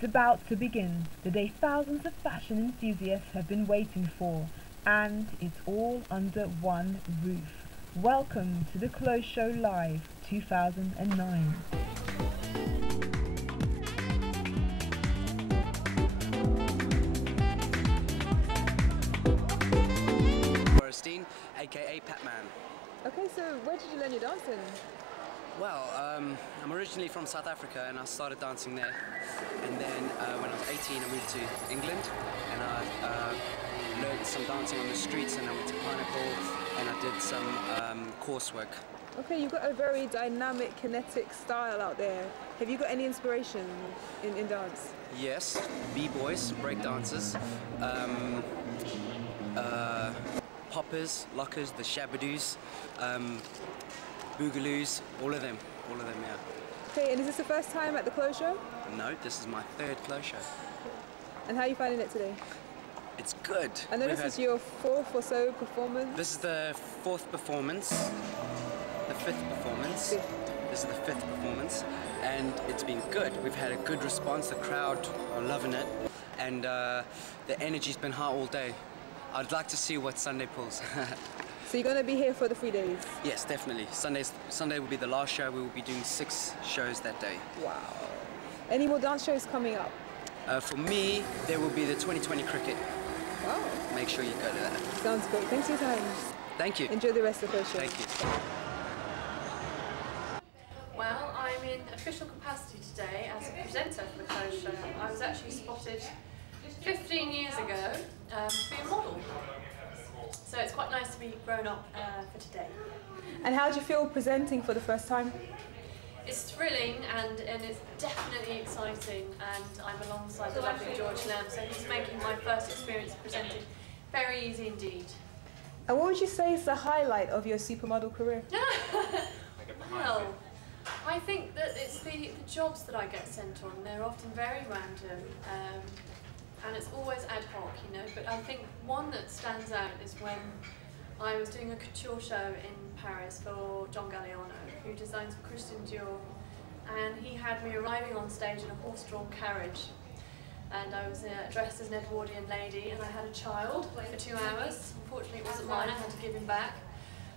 It's about to begin, the day thousands of fashion enthusiasts have been waiting for, and it's all under one roof. Welcome to the Clothes Show Live 2009. Borstein, aka Patman. Okay, so where did you learn your dancing? Well, I'm originally from South Africa and I started dancing there. And then when I was 18 I moved to England and I learned some dancing on the streets, and I went to Pineapple and I did some coursework. Okay, you've got a very dynamic, kinetic style out there. Have you got any inspiration in dance? Yes, b-boys, break dancers, poppers, lockers, the shabadoos, boogaloos, all of them, yeah. Okay, and is this the first time at the Clothes Show? No, this is my third Clothes Show. And how are you finding it today? It's good. I know this is your fourth or so performance. This is the fourth performance, the fifth performance. This is the fifth performance, and it's been good. We've had a good response. The crowd are loving it, and the energy's been high all day. I'd like to see what Sunday pulls. So you're going to be here for the 3 days? Yes, definitely. Sunday will be the last show. We will be doing 6 shows that day. Wow. Any more dance shows coming up? For me, there will be the 2020 cricket. Wow. Make sure you go to that. Sounds great. Thanks for your time. Thank you. Enjoy the rest of the show. Thank you. Well, I'm in official capacity today as a presenter for the Clothes Show. I was actually spotted 15 years ago to be a model. So it's quite nice to be grown up for today. And how do you feel presenting for the first time? It's thrilling and it's definitely exciting, and I'm alongside the lovely George Lamb, so he's making my first experience presenting very easy indeed. And what would you say is the highlight of your supermodel career? Well, I think that it's the jobs that I get sent on. They're often very random, and it's always ad hoc, you know, but I think one that stands out is when I was doing a couture show in Paris for John Galliano, who designs for Christian Dior, and he had me arriving on stage in a horse-drawn carriage, and I was dressed as an Edwardian lady, and I had a child for 2 hours. Unfortunately it wasn't mine, I had to give him back,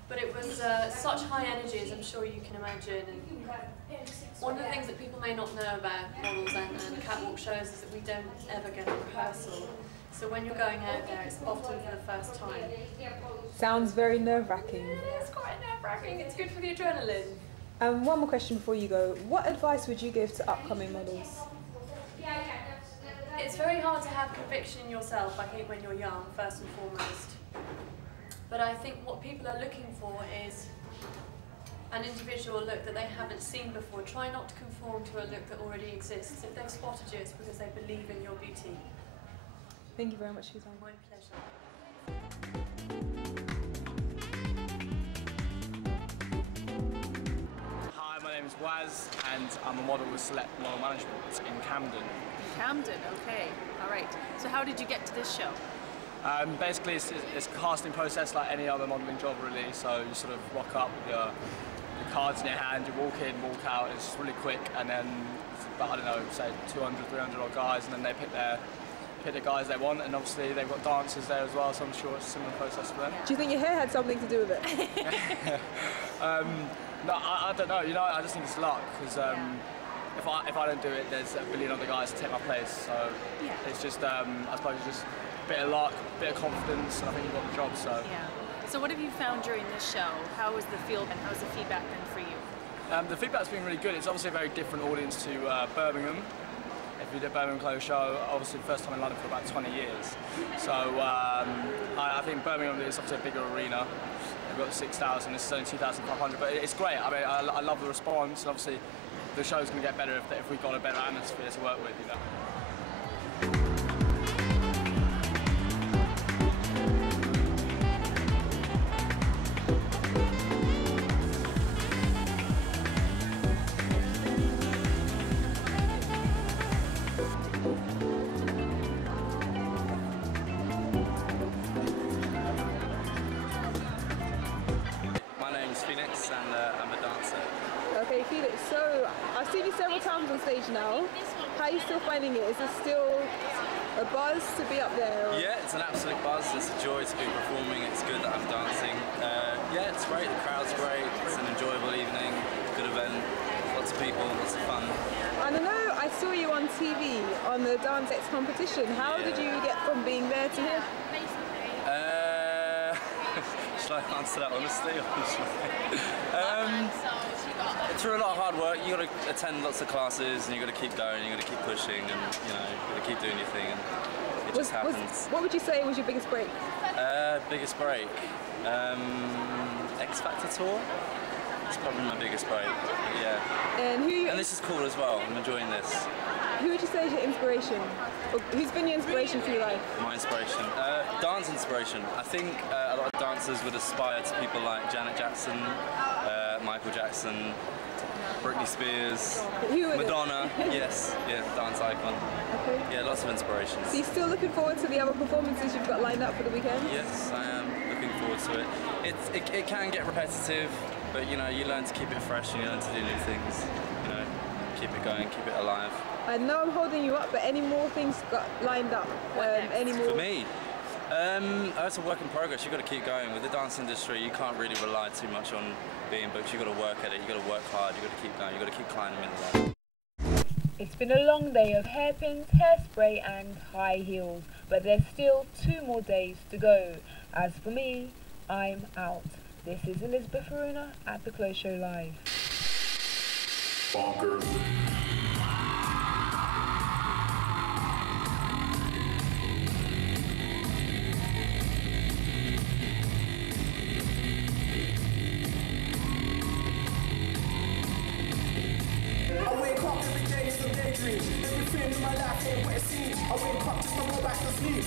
but it was such high energy, as I'm sure you can imagine. And one of the things that people may not know about models and catwalk shows is that we don't ever get a rehearsal. So when you're going out there, it's often for the first time. Sounds very nerve-wracking. It's quite nerve-wracking. It's good for the adrenaline. One more question before you go. What advice would you give to upcoming models? It's very hard to have conviction in yourself, I think, when you're young, first and foremost. But I think what people are looking for is an individual look that they haven't seen before. Try not to conform to a look that already exists. If they've spotted you, it's because they believe in your beauty. Thank you very much for your time. My pleasure. Hi, my name is Waz and I'm a model with Select Model Management in Camden. Camden, okay. All right. So how did you get to this show? Basically, it's a casting process like any other modelling job, really. So you sort of rock up with your cards in your hand, you walk in, walk out, it's really quick, and then it's about, I don't know, say 200, 300 odd guys, and then they pick the guys they want, and obviously they've got dancers there as well, so I'm sure it's a similar process for them. Do you think your hair had something to do with it? No, I don't know, you know, I just think it's luck, because if I don't do it, there's a billion other guys to take my place, so it's just, I suppose, just a bit of luck, a bit of confidence, and I think you've got the job, so. Yeah. So what have you found during this show? How was the field and how's the feedback been for you? The feedback's been really good. It's obviously a very different audience to Birmingham. If you did Birmingham Clothes Show, obviously the first time in London for about 20 years. So I think Birmingham is obviously a bigger arena. We've got 6,000, this is only 2,500, but it's great. I mean, I love the response, and obviously the show's going to get better if we've got a better atmosphere to work with, you know. Okay, Felix, so I've seen you several times on stage now. How are you still finding it? Is it still a buzz to be up there? Or? Yeah, it's an absolute buzz. It's a joy to be performing. It's good that I'm dancing. Yeah, it's great. The crowd's great. It's an enjoyable evening, good event. Lots of people, lots of fun. And I know I saw you on TV on the Dance X competition. How did you get from being there to here? Should I answer that honestly? Through a lot of hard work, you got to attend lots of classes, and you got to keep going, you got to keep pushing, and you got to keep doing your thing, and it just happens. What would you say was your biggest break? Biggest break, X Factor tour. It's probably my biggest break. Yeah. And this is cool as well. I'm enjoying this. Who would you say is your inspiration? Or who's been your inspiration through life? My inspiration? Dance inspiration. I think a lot of dancers would aspire to people like Janet Jackson, Michael Jackson, Britney Spears, Madonna. Yes, yeah, dance icon. Okay. Yeah, lots of inspiration. So you're still looking forward to the other performances you've got lined up for the weekend? Yes, I am looking forward to it. It can get repetitive, but you learn to keep it fresh and you learn to do new things. Keep it going, keep it alive. I know I'm holding you up, but any more things got lined up? Any more? For me, it's a work in progress. You've got to keep going. With the dance industry, you can't really rely too much on being booked. You've got to work at it, you've got to work hard, you've got to keep going, you've got to keep climbing the ladder. It's been a long day of hairpins, hairspray and high heels, but there's still 2 more days to go. As for me, I'm out. This is Elizabeth Faruna at The Close Show Live. Bonkers. I wake up every day, some daydreams. Everything in my life ain't what it seems. I wake up just to go back to sleep.